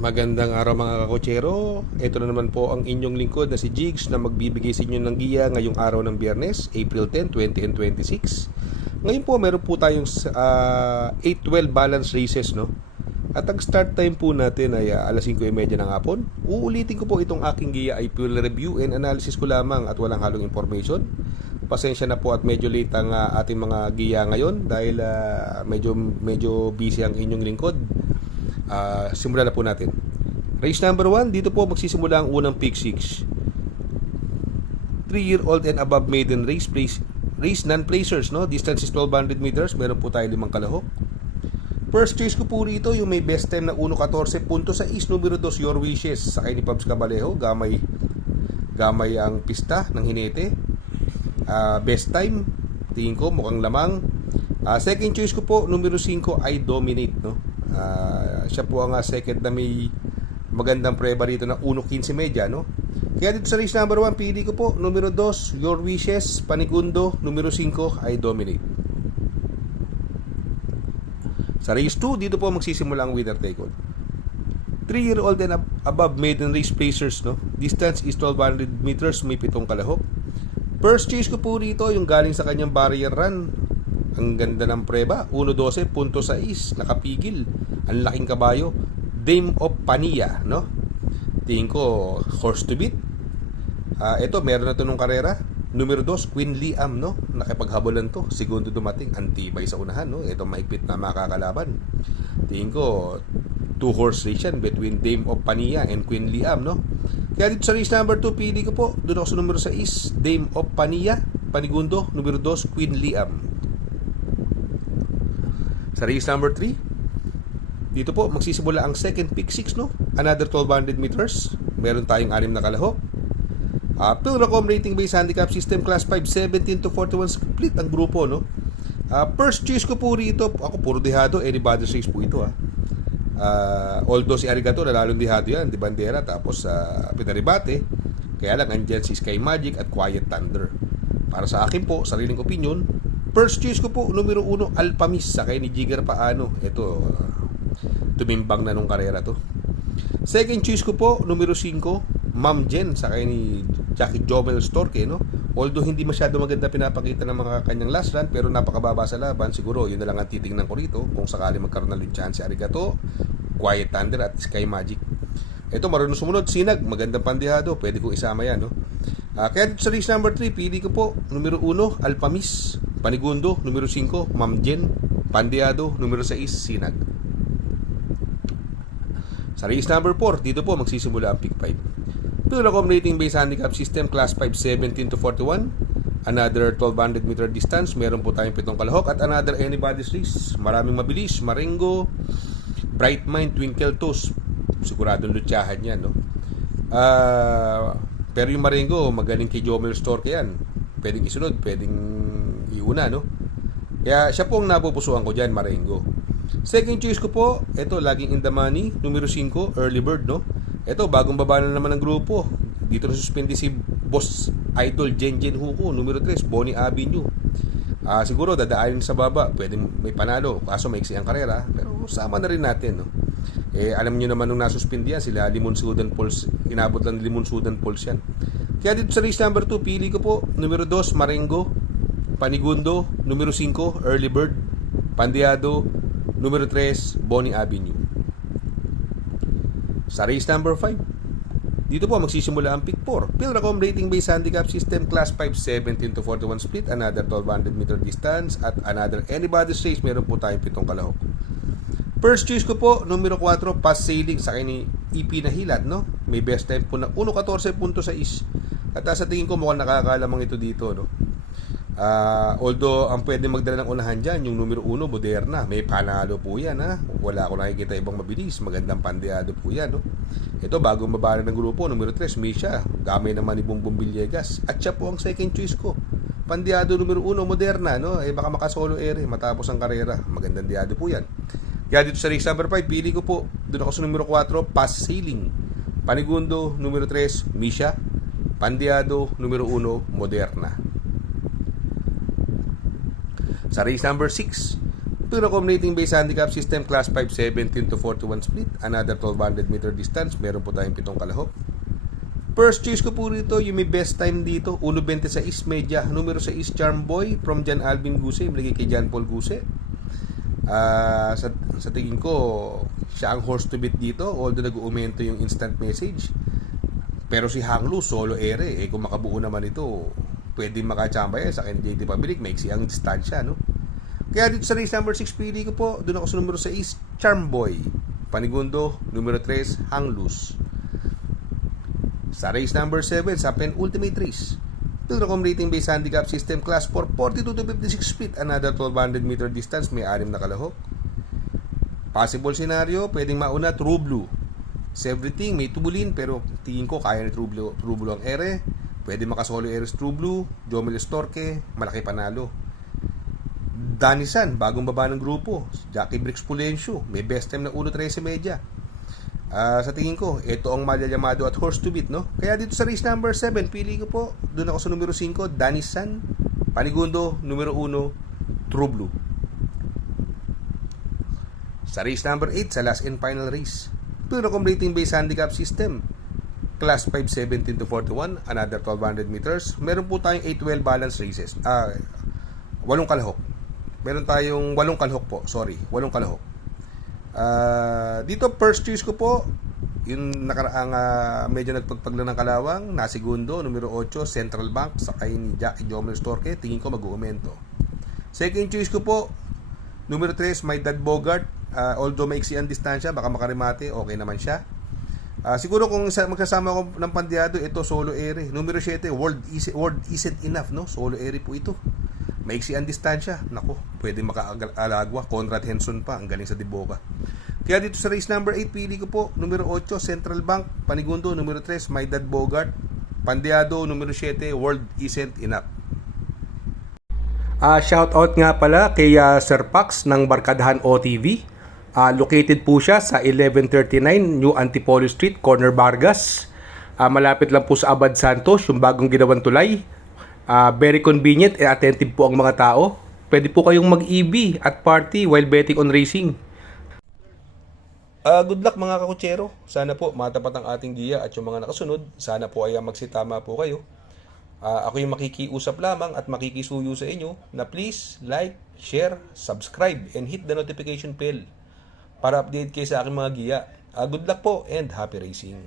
Magandang araw mga kakotsero. Ito na naman po ang inyong lingkod na si Jigs na magbibigay sa inyo ng giya ngayong araw ng Biyernes, April 10, 2026. Ngayon po meron po tayong 8-12 balance races, no? At ang start time po natin ay alas 5:30 ng hapon. Uulitin ko po itong aking giya ay fuel review and analysis ko lamang at walang halong information. Pasensya na po at medyo late ang ating mga giya ngayon dahil medyo busy ang inyong lingkod. Simulan na po natin. Race number 1, dito po magsisimula ang unang pick 6. 3-year-old and above maiden race non-placers, no? Distance is 1200 meters. Meron po tayo 5 kalahok. First choice ko po rito yung may best time na 1.14 punto sa is numero 2 Your Wishes sa kay ni Pabs Cabalejo. Gamay ang pista ng hinete. Best time, tingin ko mukhang lamang. Second choice ko po numero 5 ay Dominate, no? Siya po ang second na may magandang preba rito na 1.15 media, no? Kaya dito sa race number 1, pili ko po numero 2 Your Wishes, Panigundo, numero 5 ay Dominate. Sa race 2, dito po magsisimula ang winner take all. 3-year-old and above maiden race placers, no? Distance is 1200 meters, may 7 kalahok. First choice ko po rito yung galing sa kanyang barrier run. Ang ganda ng preba, 1.12.6, nakapigil. Ang laking kabayo, Dame of Pania, no? Tingin ko horse to beat. Ito, meron na to nung karera. Numero 2, Queen Liam, no? Nakipaghabulan to. Segundo dumating, antibay sa unahan, no? Ito maigpit na makakalaban. Tingin ko 2-horse race yan between Dame of Pania and Queen Liam, no? Kaya dito sa race number 2, pili ko po. Doon ako sa numero 6, Dame of Pania, Panigundo, numero 2, Queen Liam. Sa race number 3, dito po magsisimula ang second pick 6, no? Another 1200 meters. Meron tayong 6 na kalahok. Pilracom rating based handicap system class 5, 17-41 split ang grupo, no? First choice ko po rito, ako puro dihado, anybody's race po ito, although si Arigato lalong dihado yan, di bandera, tapos pinaribate. Kaya lang andyan si Sky Magic at Quiet Thunder. Para sa akin po, sariling opinion, first choice ko po numero 1 Alpamis sa kay ni Jigger Paano. Ito tumimbang na nung karera to. Second choice ko po numero 5 Ma'am Jen sa kay ni Jackie Jomel Storke, no? Although hindi masyado maganda pinapakita ng mga kanyang last run, pero napakababa sa laban. Siguro yun na lang ang titingnan ko rito kung sakali magkaroon ng chance si Arigato, Quiet Thunder at Sky Magic. Ito marunong sumunod, Sinag, magandang pandihado, pwede kong isama yan, no? Kaya dito sa race number 3, pili ko po numero 1 Alpamis, Panigundo, numero 5 Ma'am Jen, pandihado, numero 6 Sinag. Sa race number 4, dito po magsisimula ang pick 5. Pilracom rating based handicap system class 5, 17-41. Another 1200 meter distance. Meron po tayong 7 kalahok at another anybody's race. Maraming mabilis. Marengo, Bright Mind, Twinkle Toes. Siguradong lutsahan yan, no? Pero yung Marengo, magaling kay Jomel Storke yan. Pwedeng isunod, pwedeng iuna, no? Kaya siya po ang napupusuan ko dyan, Marengo. Second choice ko po, ito, laging in the money, numero 5, Early Bird, no? Ito, bagong baba na naman ng grupo. Dito na suspende si Boss Idol Jenjen Huko, numero 3, Bonnie Avenue. Siguro dadaanin sa baba, pwedeng may panalo, kaso maiksi ang karera, pero sama na rin natin, no? Alam niyo naman nung nasuspindi yan, sila Limon Sudan Pulse, inabot lang Limon Sudan Pulse yan. Kaya dito sa race number 2, pili ko po numero 2, Marengo, Panigundo, numero 5, Early Bird, Pandiado, numero 3, Bonnie Avenue. Sa race number 5, dito po magsisimula ang pick 4. Pilracom rating based handicap system class 5, 17-41 split, another 1200 meter distance at another anybody's race. Meron po tayong 7 kalahok. First choice ko po numero 4 Pass Sailing sa kay ni EP na Hilad, no? May best time po na 1.14.6 at sa tingin ko mukhang nakakalamang ito dito, no? Although ang pwede magdala ng unahan dyan yung numero 1 Moderna, may panalo po yan, ha? Wala ko nakikita ibang mabilis, magandang pandeado po yan, no? Ito bagong mabala ng grupo, numero 3 Misha, gamay naman ni Bumbong Villegas at siya po ang second choice ko, pandeado numero 1 Moderna, no? Baka makasolo ere matapos ang karera, magandang diado po yan. Kaya dito sa race number 5, pili ko po doon ako sa numero 4 Pass Sailing, Panigundo numero 3 Misha, pandeado numero 1 Moderna. Sa race number 6, Pinacom rating based handicap system, class 5, 17 to 41 split, another 1200 meter distance, meron po tayong 7 kalahok. First choice ko po rito, yung may best time dito, 1.26 media, numero 6, Charm Boy, from John Alvin Guse, malagay kay John Paul Guse. Sa tingin ko, siya ang horse to beat dito, although nag-uumento yung instant message. Pero si Hanglu, solo ere, kung makabuo naman ito, pwedeng makachambay sa NJT Pabilik, maiksi ang distansya, no? Kaya dito sa race number 6, pili ko po, doon ako sa numero 6, Charm Boy. Panigundo, numero 3, Hanglus. Sa race number 7, sa penultimate race, Pilracom rating based handicap system, class 4, 42 to 56 split, another 1200 meter distance, may 6 na kalahok. Possible scenario, pwedeng mauna, True Blue. Sa everything, may tubulin, pero tingin ko kaya ni True Blue ang ere. Pwede makasolo ere sa True Blue, Jomel Storke, malaki panalo. Danisan, bagong baba ng grupo. Jackie Bricks Pulencio, may best time na 1.13 media. Sa tingin ko, ito ang malyamado at horse to beat, no? Kaya dito sa race number 7, pili ko po, doon ako sa numero 5, Danisan, Panigundo, numero 1, True Blue. Sa race number 8, sa last and final race, Pinacom rating based handicap system, class 5, 17 to 41, another 1200 meters. Meron po tayong 8 well balanced races. 8 kalahok. Meron tayong 8 kalahok po. 8 kalahok. Dito first choice ko po yung nakaraang medyo nagpagpag lang ng kalawang, nasigundo, numero 8, Central Bank, sakay ni Jackie Jomel Storke, tingin ko mag-uumento. Second choice ko po, numero 3, My Dad Bogart, although maiksi ang distansya, baka makarimate, okay naman siya. Siguro kung magkasama ko ng pandiado, ito solo ere. Numero 7, World Isn't Enough, no? Solo ere po ito. Maiksi ang distansya. Nako, pwede makaalagwa. Conrad Henson pa, ang galing sa Diboca. Kaya dito sa race number 8, pili ko po, numero 8, Central Bank, Panigundo, numero 3, My Dad Bogart, Pandiado, numero 7, World Isn't Enough. Shout out nga pala kay Sir Pax ng Barkadahan OTV. Located po siya sa 1139 New Antipolo Street, Corner Vargas. Malapit lang po sa Abad Santos, yung bagong ginawang tulay. Very convenient and attentive po ang mga tao. Pwede po kayong mag-EB at party while betting on racing. Good luck mga kakutsero. Sana po matapat ang ating giya at yung mga nakasunod. Sana po ay magsitama po kayo. Ako yung makikiusap lamang at makikisuyo sa inyo na please like, share, subscribe, and hit the notification bell para update kayo sa aking mga giya. Good luck po and happy racing.